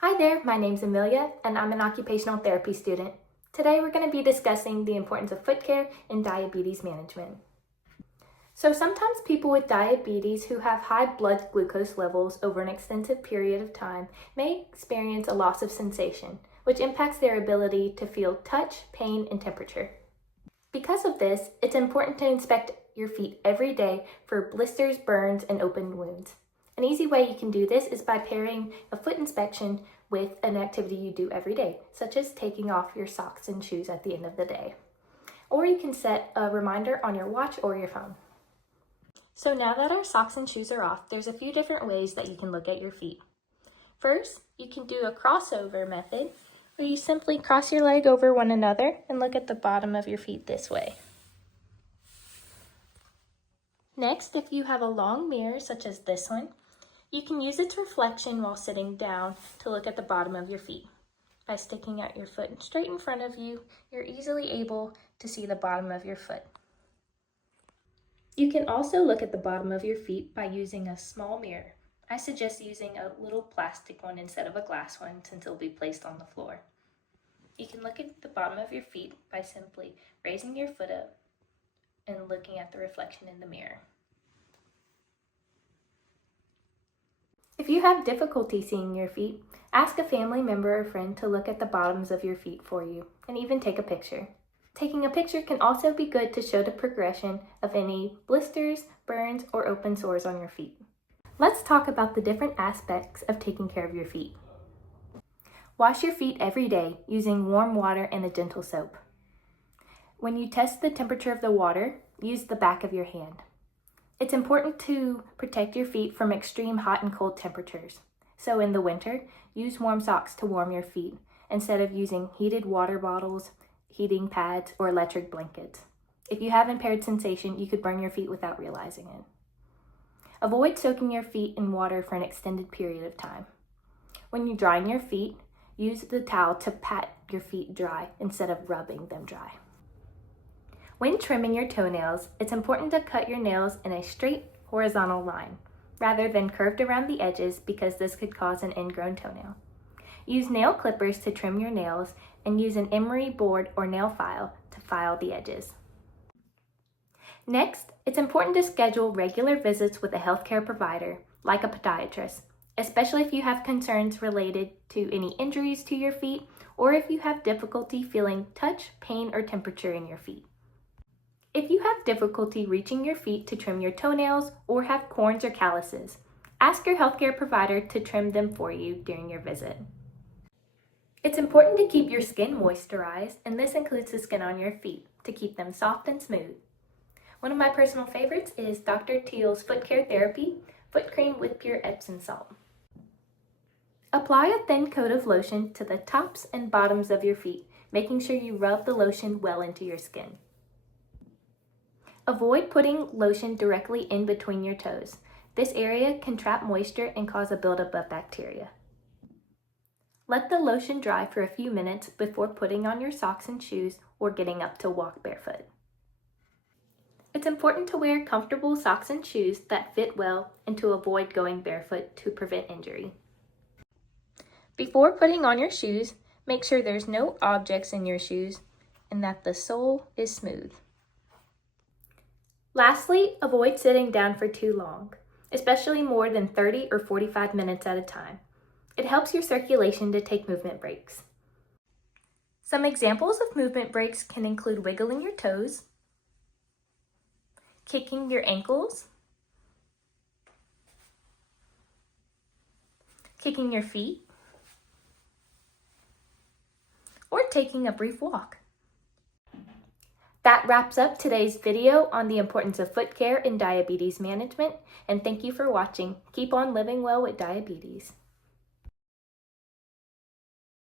Hi there, my name's Amelia and I'm an occupational therapy student. Today we're going to be discussing the importance of foot care in diabetes management. So sometimes people with diabetes who have high blood glucose levels over an extensive period of time may experience a loss of sensation, which impacts their ability to feel touch, pain, and temperature. Because of this, it's important to inspect your feet every day for blisters, burns, and open wounds. An easy way you can do this is by pairing a foot inspection with an activity you do every day, such as taking off your socks and shoes at the end of the day. Or you can set a reminder on your watch or your phone. So now that our socks and shoes are off, there's a few different ways that you can look at your feet. First, you can do a crossover method, where you simply cross your leg over one another and look at the bottom of your feet this way. Next, if you have a long mirror such as this one, you can use its reflection while sitting down to look at the bottom of your feet. By sticking out your foot straight in front of you, you're easily able to see the bottom of your foot. You can also look at the bottom of your feet by using a small mirror. I suggest using a little plastic one instead of a glass one since it will be placed on the floor. You can look at the bottom of your feet by simply raising your foot up and looking at the reflection in the mirror. If you have difficulty seeing your feet, ask a family member or friend to look at the bottoms of your feet for you and even take a picture. Taking a picture can also be good to show the progression of any blisters, burns, or open sores on your feet. Let's talk about the different aspects of taking care of your feet. Wash your feet every day using warm water and a gentle soap. When you test the temperature of the water, use the back of your hand. It's important to protect your feet from extreme hot and cold temperatures. So in the winter, use warm socks to warm your feet instead of using heated water bottles, heating pads, or electric blankets. If you have impaired sensation, you could burn your feet without realizing it. Avoid soaking your feet in water for an extended period of time. When you're drying your feet, use the towel to pat your feet dry instead of rubbing them dry. When trimming your toenails, it's important to cut your nails in a straight horizontal line, rather than curved around the edges because this could cause an ingrown toenail. Use nail clippers to trim your nails and use an emery board or nail file to file the edges. Next, it's important to schedule regular visits with a healthcare provider, like a podiatrist, especially if you have concerns related to any injuries to your feet or if you have difficulty feeling touch, pain, or temperature in your feet. If you have difficulty reaching your feet to trim your toenails or have corns or calluses, ask your healthcare provider to trim them for you during your visit. It's important to keep your skin moisturized, and this includes the skin on your feet to keep them soft and smooth. One of my personal favorites is Dr. Teal's Foot Care Therapy Foot Cream with Pure Epsom Salt. Apply a thin coat of lotion to the tops and bottoms of your feet, making sure you rub the lotion well into your skin. Avoid putting lotion directly in between your toes. This area can trap moisture and cause a buildup of bacteria. Let the lotion dry for a few minutes before putting on your socks and shoes or getting up to walk barefoot. It's important to wear comfortable socks and shoes that fit well and to avoid going barefoot to prevent injury. Before putting on your shoes, make sure there's no objects in your shoes and that the sole is smooth. Lastly, avoid sitting down for too long, especially more than 30 or 45 minutes at a time. It helps your circulation to take movement breaks. Some examples of movement breaks can include wiggling your toes, kicking your ankles, kicking your feet, or taking a brief walk. That wraps up today's video on the importance of foot care in diabetes management, and thank you for watching. Keep on living well with diabetes.